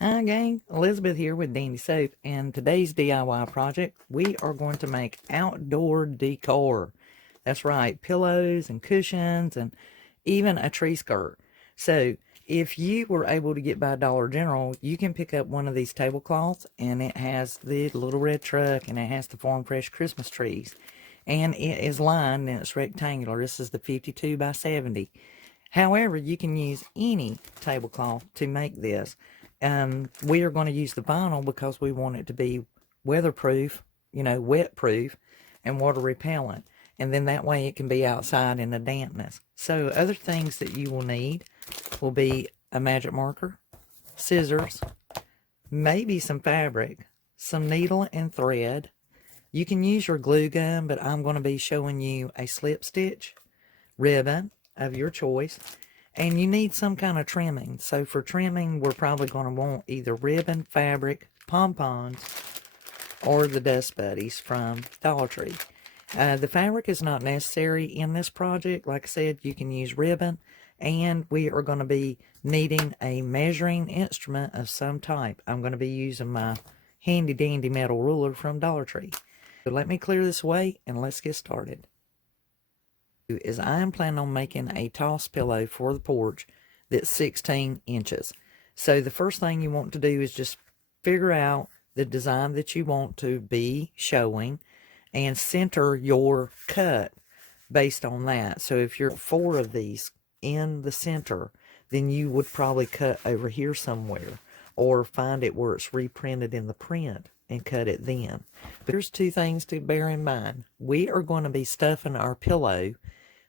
Hi gang, Elizabeth here with Dandy Soap, and today's DIY project, we are going to make outdoor decor. That's right, pillows and cushions and even a tree skirt. So if you were able to get by Dollar General, you can pick up one of these tablecloths, and it has the little red truck and it has the Farm Fresh Christmas trees. And it is lined and it's rectangular. This is the 52 by 70. However, you can use any tablecloth to make this. We are going to use the vinyl because we want it to be weatherproof, wet proof, and water repellent. And then that way it can be outside in the dampness. So other things that you will need will be a magic marker, scissors, maybe some fabric, some needle and thread. You can use your glue gun, but I'm going to be showing you a slip stitch, ribbon of your choice, and you need some kind of trimming. So for trimming, we're probably going to want either ribbon, fabric, pom-poms, or the Dust Buddies from Dollar Tree. The fabric is not necessary in this project. Like I said, you can use ribbon, and we are going to be needing a measuring instrument of some type. I'm going to be using my handy dandy metal ruler from Dollar Tree. So let me clear this away and let's get started. Is I am planning on making a toss pillow for the porch that's 16 inches. So the first thing you want to do is just figure out the design that you want to be showing and center your cut based on that. So if you're 4 of these in the center, then you would probably cut over here somewhere or find it where it's reprinted in the print and cut it then. But there's 2 things to bear in mind. We are going to be stuffing our pillow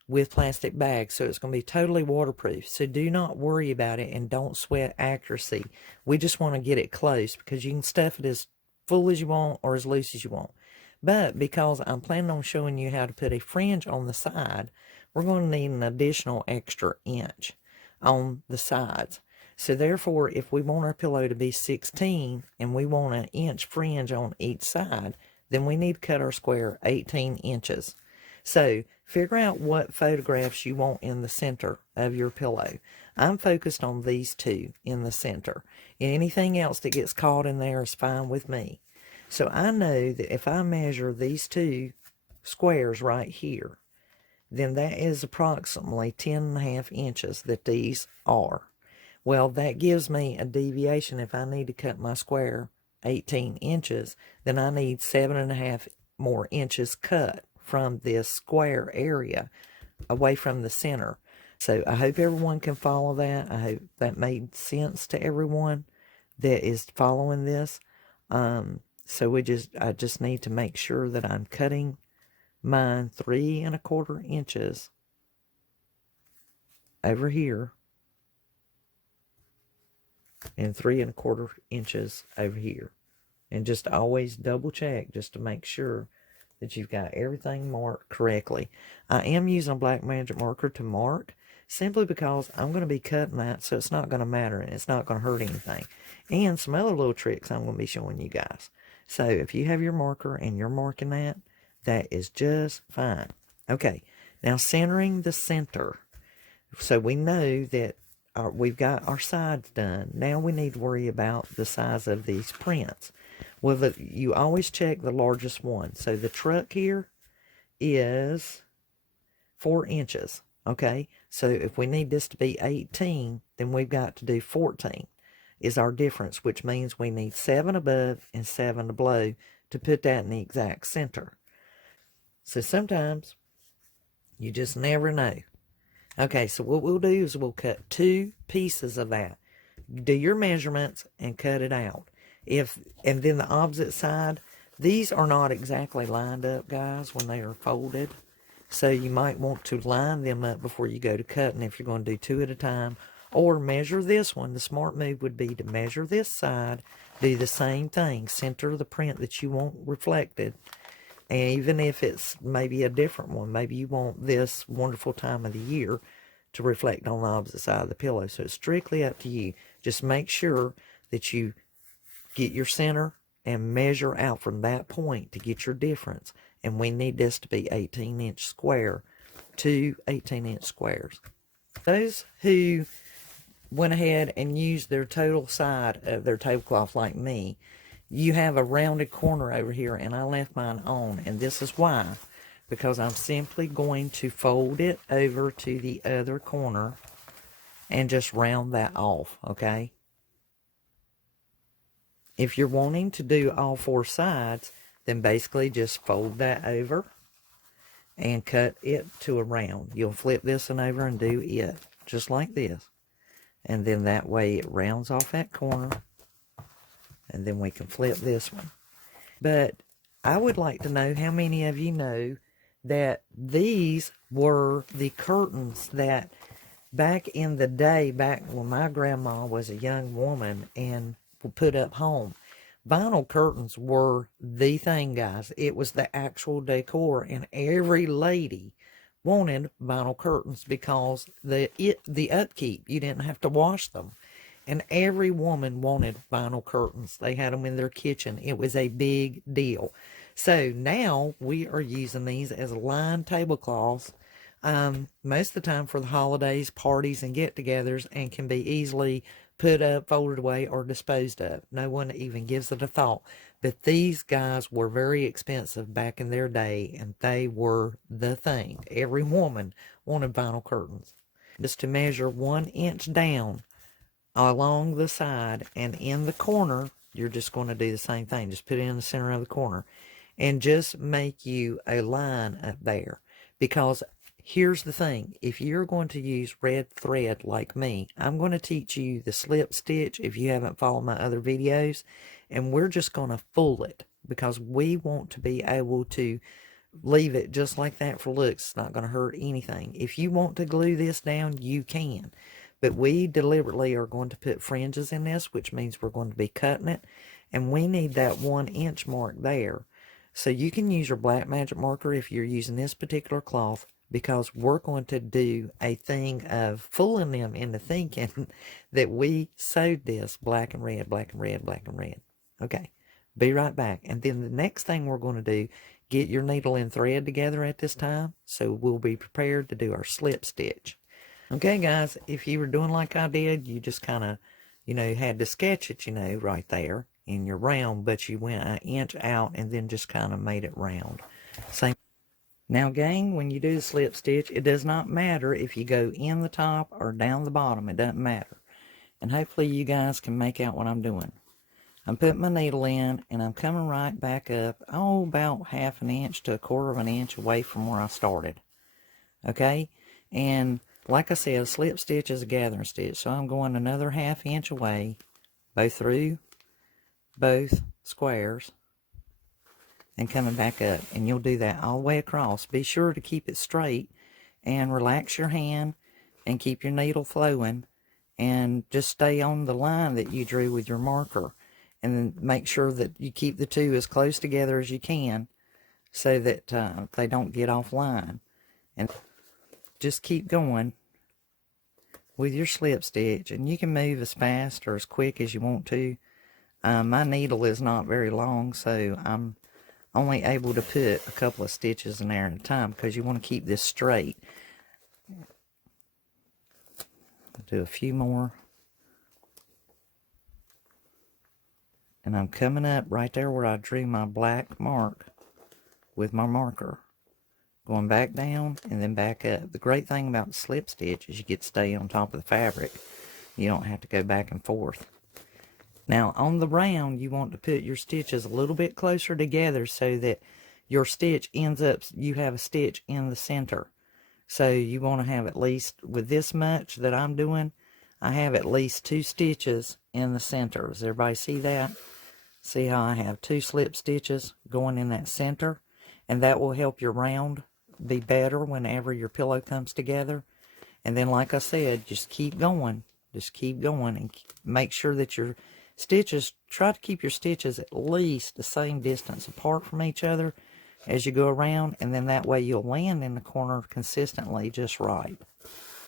with plastic bags, so it's going to be totally waterproof. So do not worry about it and don't sweat accuracy. We just want to get it close because you can stuff it as full as you want or as loose as you want. But because I'm planning on showing you how to put a fringe on the side, we're going to need an additional extra inch on the sides. So therefore, if we want our pillow to be 16 and we want an inch fringe on each side, then we need to cut our square 18 inches. So figure out what photographs you want in the center of your pillow. I'm focused on these 2 in the center. Anything else that gets caught in there is fine with me. So I know that if I measure these 2 squares right here, then that is approximately 10.5 inches that these are. Well, that gives me a deviation. If I need to cut my square 18 inches, then I need 7.5 more inches cut from this square area away from the center. So I hope everyone can follow that. I hope that made sense to everyone that is following this. So I just need to make sure that I'm cutting mine 3.25 inches over here and 3.25 inches over here. And just always double check just to make sure that you've got everything marked correctly. I am using a black magic marker to mark simply because I'm going to be cutting that, so it's not going to matter and it's not going to hurt anything. And some other little tricks I'm going to be showing you guys. So if you have your marker and you're marking that, that is just fine. Okay, now centering the center. So we know that we've got our sides done. Now we need to worry about the size of these prints. Well, you always check the largest one. So the truck here is 4 inches, okay? So if we need this to be 18, then we've got to do 14 is our difference, which means we need 7 above and 7 below to put that in the exact center. So sometimes you just never know. Okay, so what we'll do is we'll cut 2 pieces of that. Do your measurements and cut it out. And then the opposite side, these are not exactly lined up, guys, when they are folded. So you might want to line them up before you go to cutting if you're going to do 2 at a time. Or measure this one. The smart move would be to measure this side, do the same thing, center the print that you want reflected. And even if it's maybe a different one, maybe you want this wonderful time of the year to reflect on the opposite side of the pillow. So it's strictly up to you. Just make sure that you get your center and measure out from that point to get your difference. And we need this to be 18-inch square, 2 18-inch squares. Those who went ahead and used their total side of their tablecloth like me, you have a rounded corner over here, and I left mine on, and this is why. Because I'm simply going to fold it over to the other corner and just round that off, okay? If you're wanting to do all four sides, then basically just fold that over and cut it to a round. You'll flip this one over and do it, just like this. And then that way it rounds off that corner, and then we can flip this one. But I would like to know how many of you know that these were the curtains that back in the day, back when my grandma was a young woman and put up home, vinyl curtains were the thing, guys. It was the actual decor, and every lady wanted vinyl curtains because the upkeep, you didn't have to wash them. And every woman wanted vinyl curtains. They had them in their kitchen. It was a big deal. So now we are using these as lined tablecloths most of the time for the holidays, parties, and get-togethers, and can be easily put up, folded away, or disposed of. No one even gives it a thought. But these guys were very expensive back in their day, and they were the thing. Every woman wanted vinyl curtains. Just to measure 1 inch down along the side, and in the corner, you're just going to do the same thing. Just put it in the center of the corner. And just make you a line up there. Because here's the thing. If you're going to use red thread like me, I'm going to teach you the slip stitch if you haven't followed my other videos. And we're just going to fool it. Because we want to be able to leave it just like that for looks. It's not going to hurt anything. If you want to glue this down, you can. But we deliberately are going to put fringes in this, which means we're going to be cutting it. And we need that 1 inch mark there. So you can use your black magic marker if you're using this particular cloth, because we're going to do a thing of fooling them into thinking that we sewed this black and red, black and red, black and red. Okay, be right back. And then the next thing we're going to do, get your needle and thread together at this time, so we'll be prepared to do our slip stitch. Okay, guys, if you were doing like I did, you just kind of, had to sketch it, right there in your round, but you went 1 inch out and then just kind of made it round. Same. Now, gang, when you do the slip stitch, it does not matter if you go in the top or down the bottom. It doesn't matter. And hopefully you guys can make out what I'm doing. I'm putting my needle in, and I'm coming right back up, about 1/2 inch to 1/4 inch away from where I started. Okay? And like I said, a slip stitch is a gathering stitch, so I'm going another 1/2 inch away, through both squares, and coming back up. And you'll do that all the way across. Be sure to keep it straight, and relax your hand, and keep your needle flowing, and just stay on the line that you drew with your marker. And then make sure that you keep the two as close together as you can, so that they don't get offline. And just keep going with your slip stitch, and you can move as fast or as quick as you want to. My needle is not very long, so I'm only able to put a couple of stitches in there at a time, because you want to keep this straight. I'll do a few more. And I'm coming up right there where I drew my black mark with my marker. Going back down and then back up. The great thing about the slip stitch is you get to stay on top of the fabric. You don't have to go back and forth. Now on the round, you want to put your stitches a little bit closer together so that your stitch ends up, you have a stitch in the center. So you want to have at least, with this much that I'm doing, I have at least 2 stitches in the center. Does everybody see that? See how I have 2 slip stitches going in that center? And that will help your round be better whenever your pillow comes together. And then, like I said, just keep going. Just keep going, and make sure that your stitches, try to keep your stitches at least the same distance apart from each other as you go around, and then that way you'll land in the corner consistently just right.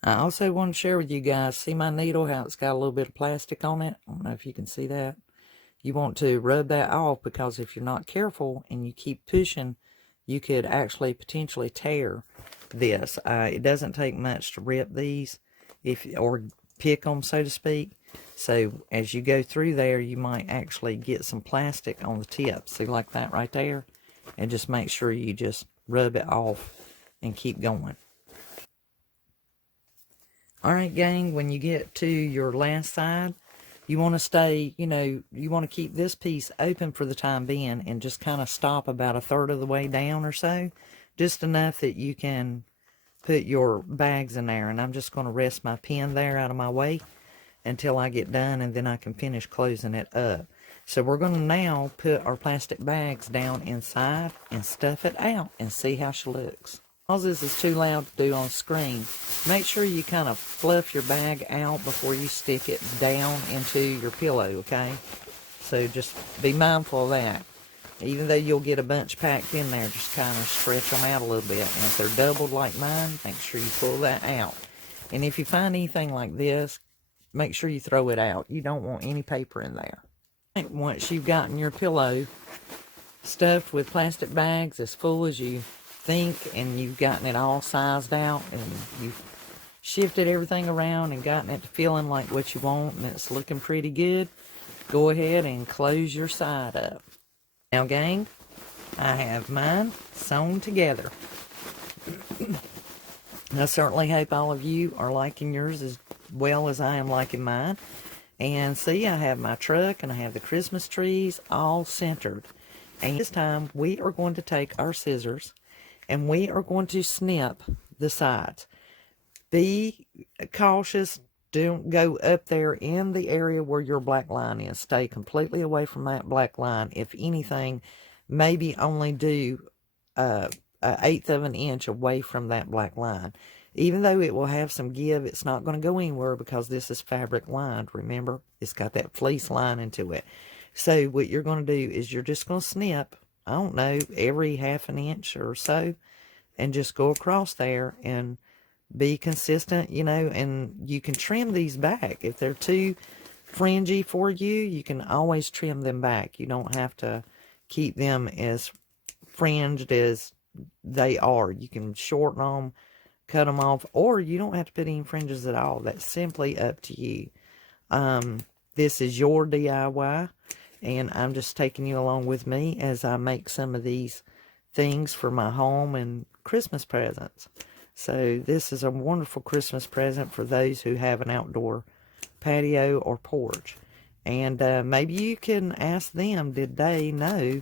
I also want to share with you guys, see my needle, how it's got a little bit of plastic on it? I don't know if you can see that. You want to rub that off, because if you're not careful and you keep pushing, you could actually potentially tear this. It doesn't take much to rip these or pick them, so to speak. So as you go through there, you might actually get some plastic on the tip. See, like that right there? And just make sure you just rub it off and keep going. All right, gang, when you get to your last side, you want to stay, you want to keep this piece open for the time being and just kind of stop about 1/3 of the way down or so. Just enough that you can put your bags in there. And I'm just going to rest my pen there out of my way until I get done, and then I can finish closing it up. So we're going to now put our plastic bags down inside and stuff it out and see how she looks. Because this is too loud to do on screen, make sure you kind of fluff your bag out before you stick it down into your pillow, okay? So just be mindful of that. Even though you'll get a bunch packed in there, just kind of stretch them out a little bit. And if they're doubled like mine, make sure you pull that out. And if you find anything like this, make sure you throw it out. You don't want any paper in there. Once you've gotten your pillow stuffed with plastic bags as full as you think, and you've gotten it all sized out, and you've shifted everything around and gotten it to feeling like what you want, and it's looking pretty good, go ahead and close your side up. Now, gang, I have mine sewn together. I certainly hope all of you are liking yours as well as I am liking mine. And see, I have my truck and I have the Christmas trees all centered. And this time we are going to take our scissors and we are going to snip the sides. Be cautious. Don't go up there in the area where your black line is. Stay completely away from that black line. If anything, maybe only do an 1/8 of an inch away from that black line. Even though it will have some give, it's not going to go anywhere because this is fabric lined. Remember, it's got that fleece lining to it. So what you're going to do is you're just going to snip, I don't know, every 1/2 inch or so, and just go across there and be consistent, and you can trim these back. If they're too fringy for you, you can always trim them back. You don't have to keep them as fringed as they are. You can shorten them, cut them off, or you don't have to put any fringes at all. That's simply up to you. This is your DIY, and I'm just taking you along with me as I make some of these things for my home and Christmas presents. So this is a wonderful Christmas present for those who have an outdoor patio or porch. And maybe you can ask them, did they know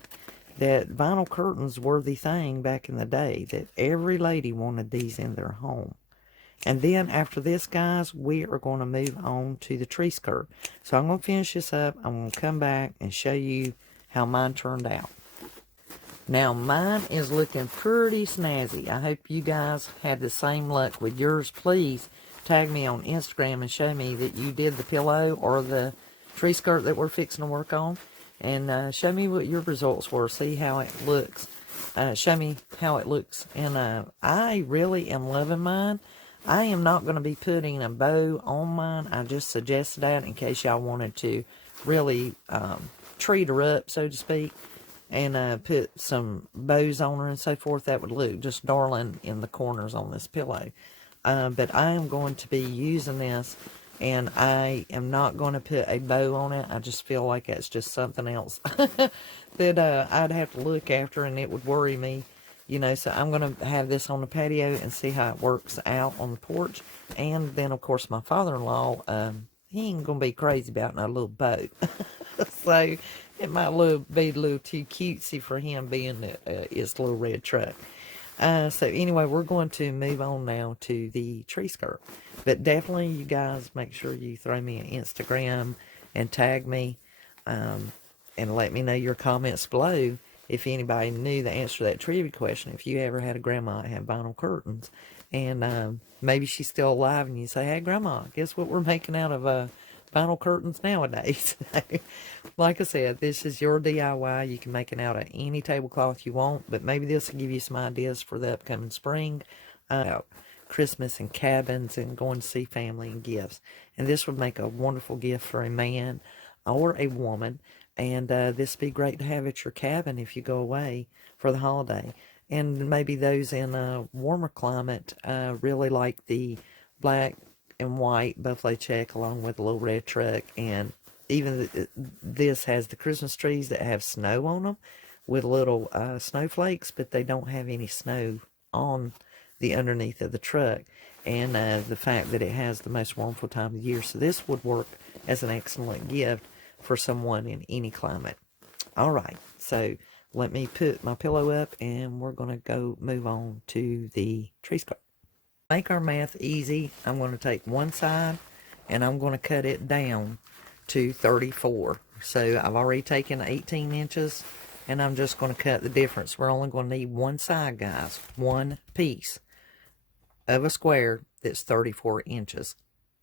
that vinyl curtains were the thing back in the day, that every lady wanted these in their home? And then after this, guys, we are going to move on to the tree skirt. So I'm going to finish this up. I'm going to come back and show you how mine turned out. Now, mine is looking pretty snazzy. I hope you guys had the same luck with yours. Please tag me on Instagram and show me that you did the pillow or the tree skirt that we're fixing to work on. And show me what your results were. See how it looks. Show me how it looks. And I really am loving mine. I am not going to be putting a bow on mine. I just suggested that in case y'all wanted to really treat her up, so to speak, and put some bows on her and so forth. That would look just darling in the corners on this pillow. But I am going to be using this, and I am not going to put a bow on it. I just feel like that's just something else that I'd have to look after, and it would worry me. So I'm going to have this on the patio and see how it works out on the porch. And then, of course, my father-in-law, he ain't going to be crazy about no little bow. So it might be a little too cutesy for him being his little red truck. So anyway, we're going to move on now to the tree skirt. But definitely, you guys, make sure you throw me an Instagram and tag me and let me know your comments below. If anybody knew the answer to that trivia question, if you ever had a grandma that had vinyl curtains, and maybe she's still alive, and you say, hey, Grandma, guess what we're making out of vinyl curtains nowadays? Like I said, this is your DIY. You can make it out of any tablecloth you want, but maybe this will give you some ideas for the upcoming spring, Christmas and cabins and going to see family and gifts. And this would make a wonderful gift for a man or a woman. And this would be great to have at your cabin if you go away for the holiday. And maybe those in a warmer climate really like the black and white buffalo check along with a little red truck. And even this has the Christmas trees that have snow on them with little snowflakes, but they don't have any snow on the underneath of the truck. And the fact that it has the most wonderful time of year. So this would work as an excellent gift for someone in any climate. All right, so let me put my pillow up and we're going to go move on to the tree skirt. Make our math easy, I'm going to take one side and I'm going to cut it down to 34. So I've already taken 18 inches and I'm just going to cut the difference. We're only going to need one side, guys, one piece of a square that's 34 inches.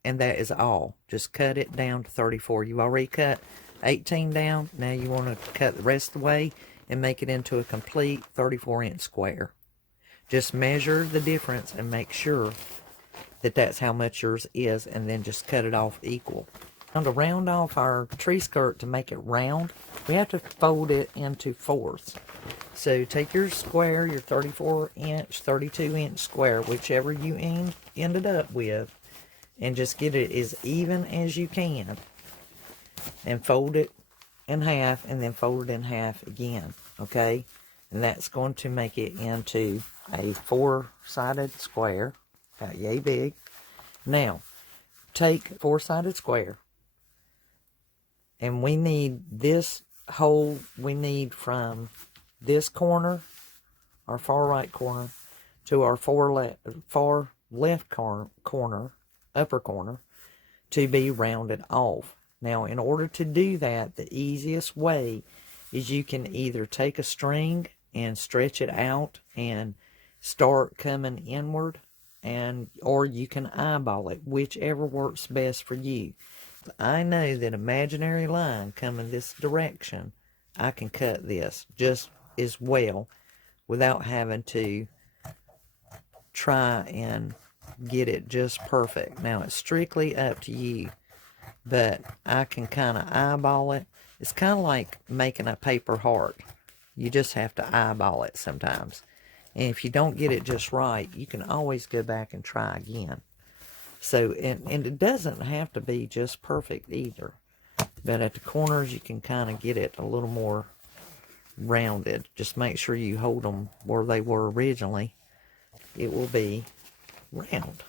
And that is all. Just cut it down to 34. You've already cut 18 down. Now you want to cut the rest of the way and make it into a complete 34-inch square. Just measure the difference and make sure that that's how much yours is, and then just cut it off equal. Now to round off our tree skirt, to make it round, we have to fold it into fourths. So take your square, your 34-inch, 32-inch square, whichever you ended up with, and just get it as even as you can. And fold it in half, and then fold it in half again, okay? And that's going to make it into a four-sided square, about yay big. Now, take four-sided square, and we need this hole, we need from this corner, our far right corner, to our far left corner, upper corner, to be rounded off. Now, in order to do that, the easiest way is you can either take a string and stretch it out and start coming inward, or you can eyeball it, whichever works best for you. I know that imaginary line coming this direction, I can cut this just as well without having to try and get it just perfect. Now, it's strictly up to you, but I can kind of eyeball it. It's kind of like making a paper heart. You just have to eyeball it sometimes. And if you don't get it just right, you can always go back and try again. So, and it doesn't have to be just perfect either. But at the corners, you can kind of get it a little more rounded. Just make sure you hold them where they were originally. It will be round,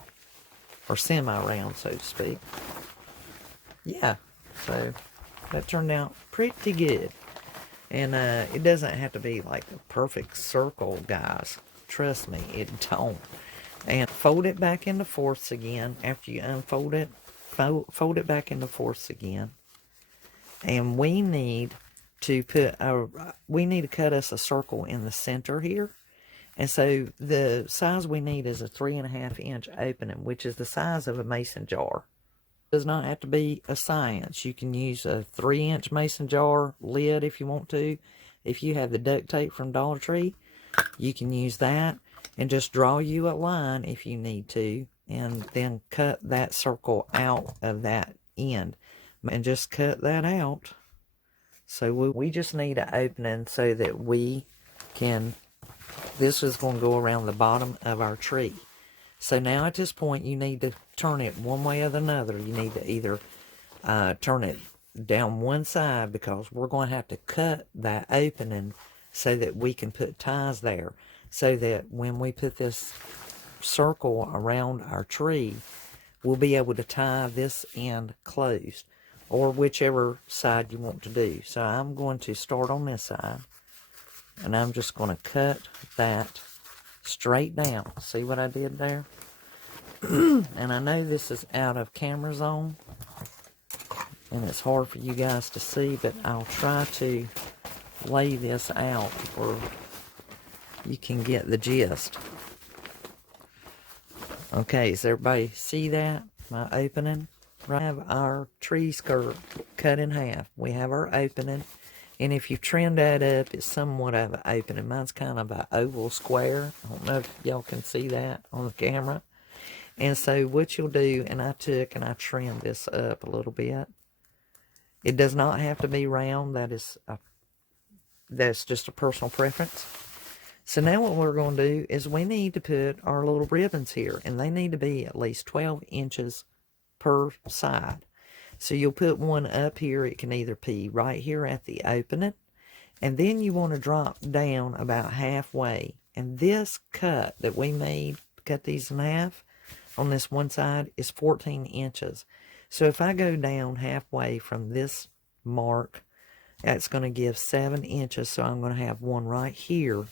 or semi-round, so to speak. Yeah, so that turned out pretty good. And it doesn't have to be like a perfect circle, guys. Trust me, it don't. And fold it back into fourths again. After you unfold it, fold it back into fourths again. And we need to cut us a circle in the center here. And so the size we need is a 3.5-inch opening, which is the size of a mason jar. Does not have to be a science. You can use a 3-inch mason jar lid if you want to. If you have the duct tape from Dollar Tree, you can use that, and just draw you a line if you need to, and then cut that circle out of that end, and just cut that out. So we just need an opening so that we can, this is going to go around the bottom of our tree. So now at this point, you need to turn it one way or another. You need to either turn it down one side, because we're going to have to cut that opening so that we can put ties there. So that when we put this circle around our tree, we'll be able to tie this end closed, or whichever side you want to do. So I'm going to start on this side, and I'm just going to cut that straight down. See what I did there? And I know this is out of camera zone, and it's hard for you guys to see, but I'll try to lay this out where you can get the gist. Okay, does everybody see that? My opening? We have our tree skirt cut in half. We have our opening. And if you trim that up, it's somewhat of an opening. Mine's kind of an oval square. I don't know if y'all can see that on the camera. And so what you'll do, and I took and I trimmed this up a little bit. It does not have to be round. That's just a personal preference. So now what we're going to do is we need to put our little ribbons here. And they need to be at least 12 inches per side. So you'll put one up here. It can either be right here at the opening, and then you want to drop down about halfway. And this cut that we made, cut these in half on this one side, is 14 inches. So if I go down halfway from this mark, that's going to give 7 inches. So I'm going to have one right here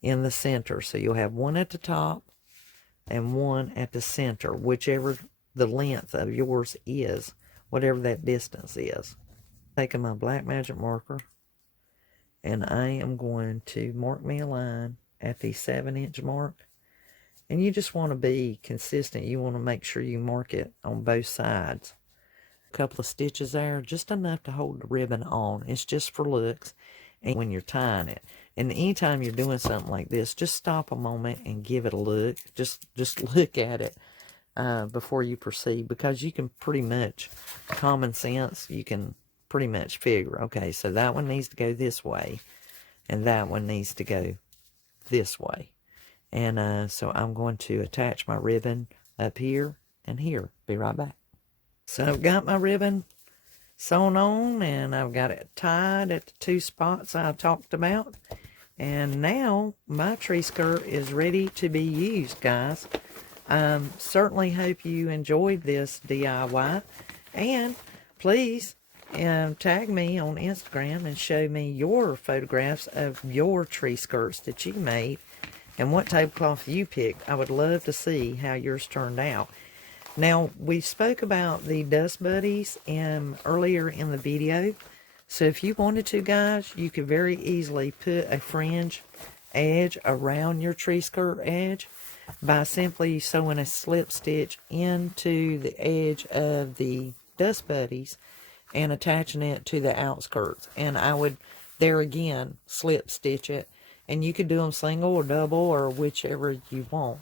in the center. So you'll have one at the top and one at the center, whichever the length of yours is, whatever that distance is. Taking my black magic marker, and I am going to mark me a line at the 7-inch mark. And you just want to be consistent. You want to make sure you mark it on both sides. A couple of stitches there, just enough to hold the ribbon on. It's just for looks, and when you're tying it. And anytime you're doing something like this, just stop a moment and give it a look. Just look at it before you proceed, because you can pretty much, common sense, you can pretty much figure, okay, so that one needs to go this way, and that one needs to go this way. And so I'm going to attach my ribbon up here and here. Be right back. So I've got my ribbon sewn on, and I've got it tied at the 2 spots I talked about. And now my tree skirt is ready to be used, guys. Certainly hope you enjoyed this DIY. And please tag me on Instagram and show me your photographs of your tree skirts that you made and what tablecloth you picked. I would love to see how yours turned out. Now, we spoke about the dust buddies earlier in the video. So if you wanted to, guys, you could very easily put a fringe edge around your tree skirt edge by simply sewing a slip stitch into the edge of the dust buddies and attaching it to the outskirts. And I would, there again, slip stitch it. And you could do them single or double or whichever you want.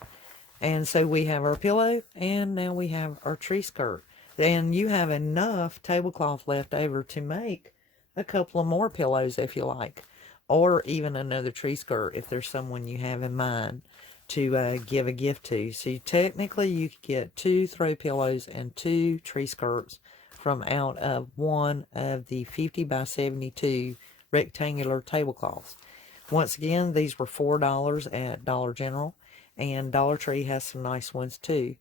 And so we have our pillow, and now we have our tree skirt. And you have enough tablecloth left over to make a couple of more pillows if you like. Or even another tree skirt if there's someone you have in mind to give a gift to. So technically you could get 2 throw pillows and 2 tree skirts from out of one of the 50 by 72 rectangular tablecloths. Once again, these were $4 at Dollar General, and Dollar Tree has some nice ones too.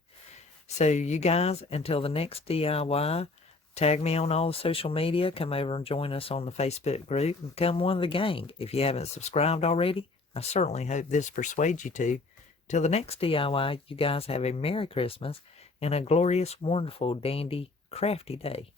So you guys, until the next DIY, tag me on all the social media, come over and join us on the Facebook group, and become one of the gang. If you haven't subscribed already, I certainly hope this persuades you to. Till the next DIY, you guys have a Merry Christmas and a glorious, wonderful, dandy, crafty day.